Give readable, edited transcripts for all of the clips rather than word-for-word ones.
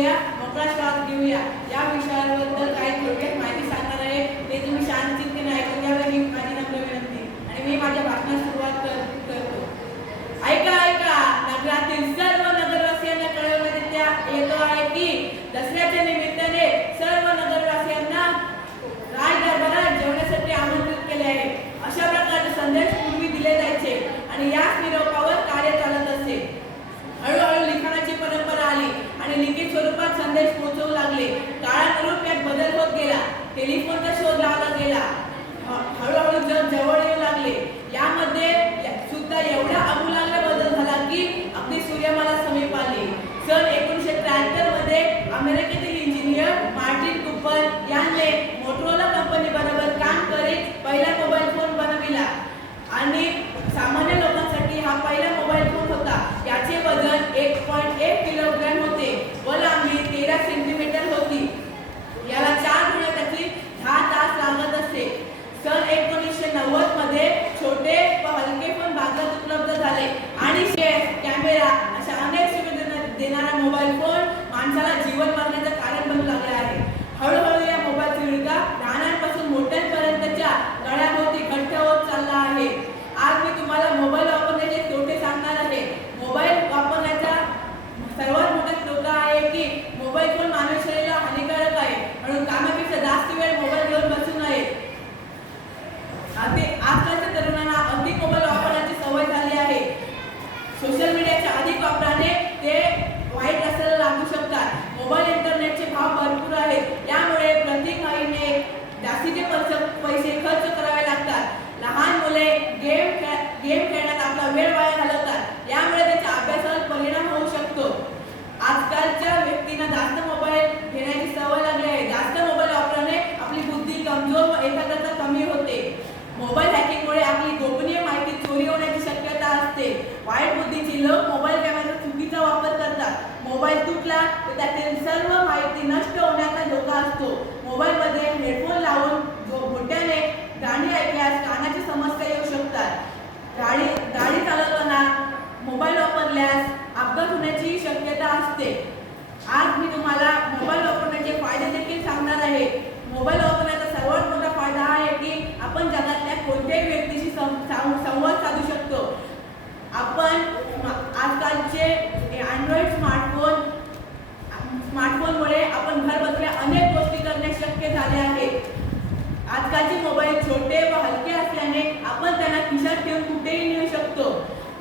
बोलूया, मोकळा श्वास घेऊया या विषयाबद्दल काही थोडक्यात माहिती सांगणार आहे. ते तुम्ही शांतचित्तेने ऐकून घ्यावे ही माझी नम्र विनंती. आणि मी माझ्या भाषणास सुरुवात करतो. ऐका ऐका, नगरातील सर्व नगरवासियांना कळवण्यात येतो आहे की दसऱ्याच्या निमित्ताने सर्व नगरवासियांना राजदरबारात जेवणासाठी आमंत्रित केले आहे. अशा प्रकारचे संदेश पूर्वी दिले जायचे आणि याच निरोपावर कार्य चालत असे. हळूहळू लिखाणाची परंपरा आली आणि लिखित स्वरूपात संदेश पोहोचवू लागले. काळानुरूप यात बदल होत गेला. टेलिफोनचा शोध लावला गेला. हळूहळू जग जवळ येऊ लागले. यामध्ये सुद्धा एवढा आमूलाग्र बदल झाला की अगदी सूर्यमाला समीप आली. सन 1973 मध्ये अमेरिकेतील इंजिनियर मार्टिन कूपर यांनी मोटोरोला कंपनी बरोबर काम करीत पहिला मोबाईल फोन बनविला आणि सामान्य लोकांसाठी हा पहिला मोबाईल फोन होता. याचे वजन 1.1 किलोग्रॅम होते व लांबी 13 सेंटीमीटर होती. याला चार्ज होण्यासाठी 10 तास लागत असे. सन 1990 मध्ये छोटे व हलके फोन बाजारात उपलब्ध झाले आणि कॅमेरा अशा अनेक सुविधा देणारा मोबाईल फोन माणसाला जीवन मरण्याचं कारण बनू लागला आहे. हळूहळू या मोबाईलची विळखा लहानांपासून मोठ्यांपर्यंतच्या गळ्याभोवती घट्ट होत चालला आहे. आज मी तुम्हाला मोबाईल वापरण्याचे तोटे सांगणार आहे. मोबाईल वापरण्याचा सर्वात मोठा तोटा आहे की मोबाईल फोन मानवी शरीराला हानिकारक आहे, म्हणून कामापेक्षा जास्त वेळ मोबाईल घेऊन बसू नये. आजकालच्या तरुणांना अधिक मोबाईल वापरण्याची सवय झाली आहे. सोशल मीडियाच्या अधिक वापराने ते वाईट रस्त्याला लागू शकतात. मोबाईल इंटरनेटचे भाव भरपूर आहेत. यामुळे प्रति महिने जास्तीचे पैसे खर्च करावे लागतात. लहान मुले गेम खेळण्यात आपला वेळ वाया घालवतात. यामुळे त्यांच्या अभ्यासावर परिणाम होऊ शकतो. आजकालच्या व्यक्तींना जास्त मोबाईल घेण्याची सवय लागली आहे. जास्त मोबाईल वापरल्याने आपली बुद्धी कमजोर व एकाग्रता कमी होते. मोबाईल हॅकिंगमुळे आपली गोपनीय माहिती चोरी होण्याची शक्यता असते. वाईट बुद्धीचे लोक मोबाईल कॅमेराचा चुकीचा वापर करतात. मोबाईल तुटला तर त्यातील सर्व माहिती नष्ट होण्याचा धोका असतो. मोबाईलमध्ये हेडफोन लावून मोठ्याने गाणी ऐकल्यास कानाची समस्या येऊ शकतात. गाडी चालवताना मोबाईल वापरल्यास अपघात होण्याची शक्यता असते. आज मी तुम्हाला मोबाईल वापरण्याचे फायदे देखील सांगणार आहे. मोबाईल वापरण्याचा सर्वात मोठा फायदा हा आहे की आपण जगातल्या कोणत्याही व्यक्तीशी संवाद साधू शकतो. आपण आजकालचे अँड्रॉइड स्मार्टफोनमुळे आपण घर बसल्या अनेक गोष्टी करणे शक्य झाले आहे. आजकालचे मोबाईल छोटे व हलके असल्याने आपण त्यांना खिशात ठेवून कुठेही नेऊ शकतो.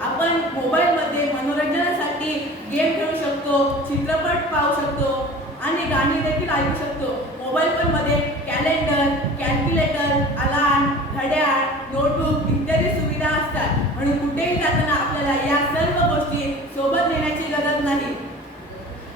आपण मोबाईलमध्ये मनोरंजनासाठी गेम खेळू शकतो, चित्रपट पाहू शकतो आणि गाणी देखील ऐकू शकतो. मोबाईल फोनमध्ये कॅलेंडर, कॅल्क्युलेटर, अलार्म, घड्याळ, नोटबुक इत्यादी सुविधा असतात, म्हणून कुठेही जाताना आपल्याला या सर्व गोष्टी सोबत नेण्याची गरज नाही.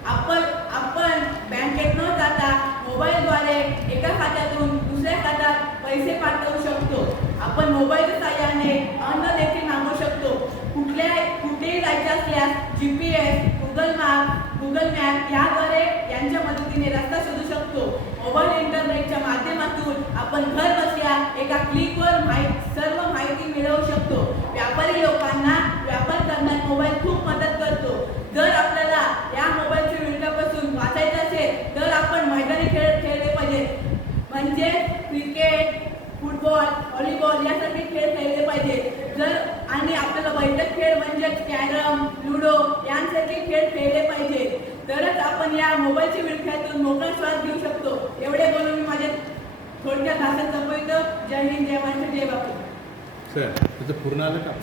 आपण बँकेत न जाता मोबाईलद्वारे एका खात्यातून दुसऱ्या खात्यात पैसे पाठवू शकतो. आपण मोबाईलच्या साहाय्याने अन्न देखील मागवू शकतो. कुठेही जायचे असल्यास GPS, गुगल मॅप याद्वारे यांच्या मदतीने रस्ता शोधू शकतो. मोबाईल इंटरनेटच्या माध्यमातून आपण घर बसल्या एका क्लिकवर सर्व माहिती मिळवू शकतो. व्यापारी लोकांना व्यापार करण्यात मोबाईल खूप मदत करतो. जर आपल्याला या मोबाईलच्या विळख्यापासून वाचायचं असेल तर आपण मैदानी खेळ खेळले पाहिजेत. म्हणजे क्रिकेट, फुटबॉल, व्हॉलीबॉल यासारखे खेळ खेळले पाहिजे. आणि आपल्याला बैठक खेळ म्हणजे कॅरम, लुडो यांसारखे खेळ खेळले पाहिजे. तरच आपण या मोबाईलच्या विळख्यातून मोकळा श्वास घेऊ शकतो. एवढे बोलून मी माझे थोडक्यात भाषण संपवितो. जय हिंद, जय महाराष्ट्र, जय बापू. सर, तुझं पूर्ण आलं का?